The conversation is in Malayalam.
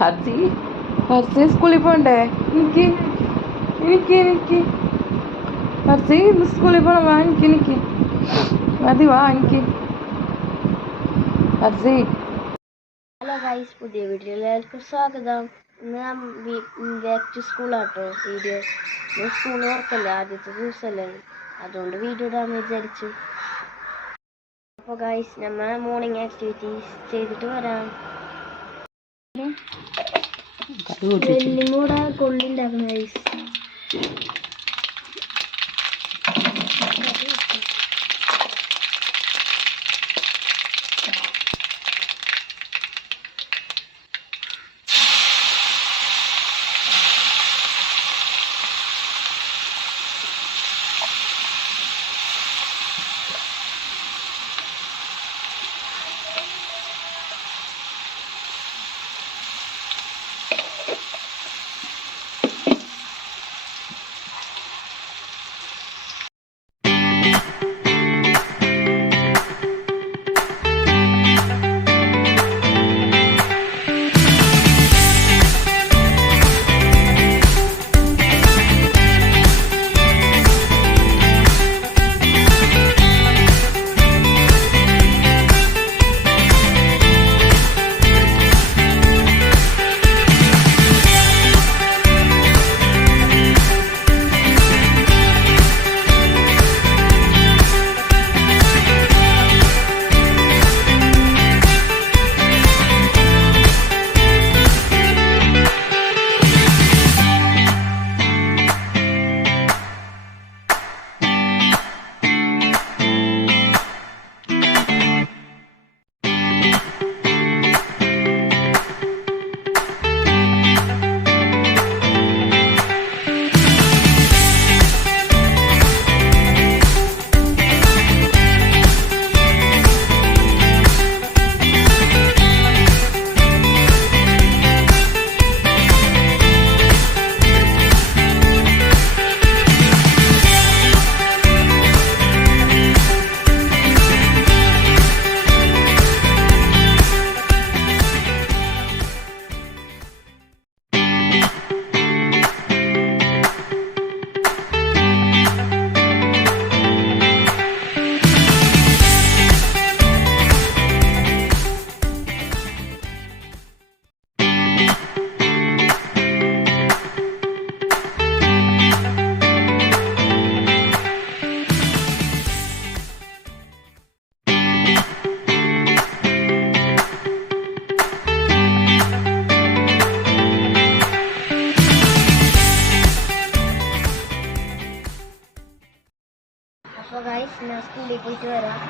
ഹർസി ഹർസി സ്കൂളിൽ പോകണ്ടേ? എനിക്ക് എനിക്ക് എനിക്ക് ഹർസി ഇന്ന് സ്കൂളിൽ പോകണം. വാ എനിക്ക് മതി, വാ എനിക്ക് ഹർസി. ഹലോ ഗൈസ്, പുതിയ വീഡിയോയിൽ എല്ലാവർക്കും സ്വാഗതം. ഇന്ന് ഞാൻ ബാക്ക് ടു സ്കൂളാട്ടോ വീഡിയോ. ഇന്ന് സ്കൂൾ വർക്കല്ലേ, ആദ്യത്തെ ദിവസമല്ലേ, അതുകൊണ്ട് വീഡിയോ ഇടാമെന്ന് വിചാരിച്ചു. അപ്പോൾ ഗൈസ്, നമ്മൾ മോർണിംഗ് ആക്ടിവിറ്റീസ് ചെയ്തിട്ട് വരാം. വെല്ലും കൂടെ കൊള്ളിണ്ടാക്കണം ഗൈസ്. അപ്പോൾ ഗൈസ്, ഞാൻ സ്കൂളിൽ പോയിട്ട് വരാം.